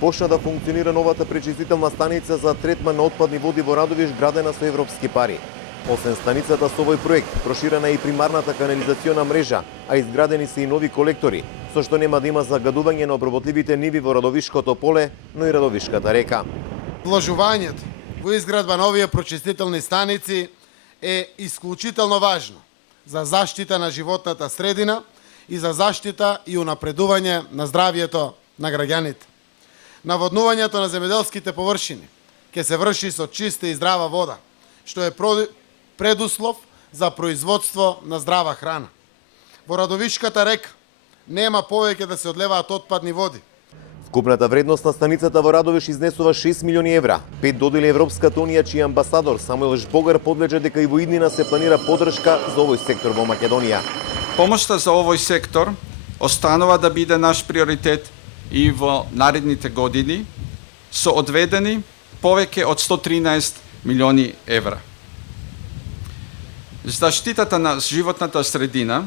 почна да функционира новата пречистителна станица за третман на отпадни води во Радовиш, градена со европски пари. Освен станицата со овој проект, проширена е и примарната канализациона мрежа, а изградени се и нови колектори, со што нема да има загадување на обработливите ниви во Радовишкото поле, но и Радовишката река. Вложувањето во изградба на овие прочистителни станици е исклучително важно за заштита на животната средина и за заштита и унапредување на здравјето на граѓаните. Наводнувањето на земеделските површини ќе се врши со чиста и здрава вода, што е предуслов за производство на здрава храна. Во Радовишката река нема повеќе да се одлеваат отпадни води. Вкупната вредност на станицата во Радовиш изнесува 6 милиони евра. 5 додели Европската унија, чиј амбасадор Самуел Жбогар подлежа дека и во иднина се планира поддршка за овој сектор во Македонија. Помошта за овој сектор останува да биде наш приоритет и во наредните години, со одведени повеќе од 113 милиони евра. Заштитата на животната средина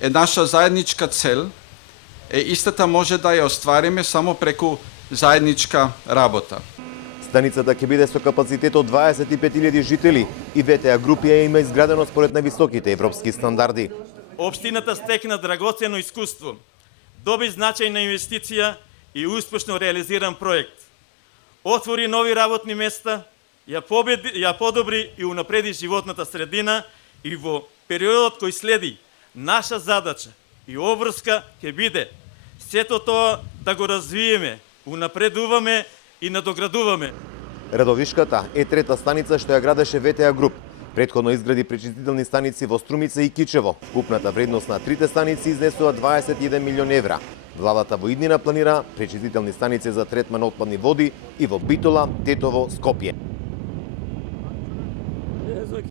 е наша заедничка цел, истата може да ја оствариме само преку заедничка работа. Станицата ќе биде со капацитет од 25.000 жители и ВТА групи ја има изградено според највисоките европски стандарди. Општината стекна драгоцено искуство, доби значајна инвестиција и успешно реализиран проект. Отвори нови работни места, ја подобри и унапреди животната средина и во периодот кој следи, наша задача и обврска ќе биде сето тоа да го развиеме, унапредуваме и надоградуваме. Радовишката е трета станица што ја градеше ВТА груп. Претходно изгради пречистителни станици во Струмица и Кичево. Вкупната вредност на трите станици изнесува 21 милион евра. Владата во иднина планира пречистителни станици за третман на отпадни води и во Битола, Тетово, Скопје.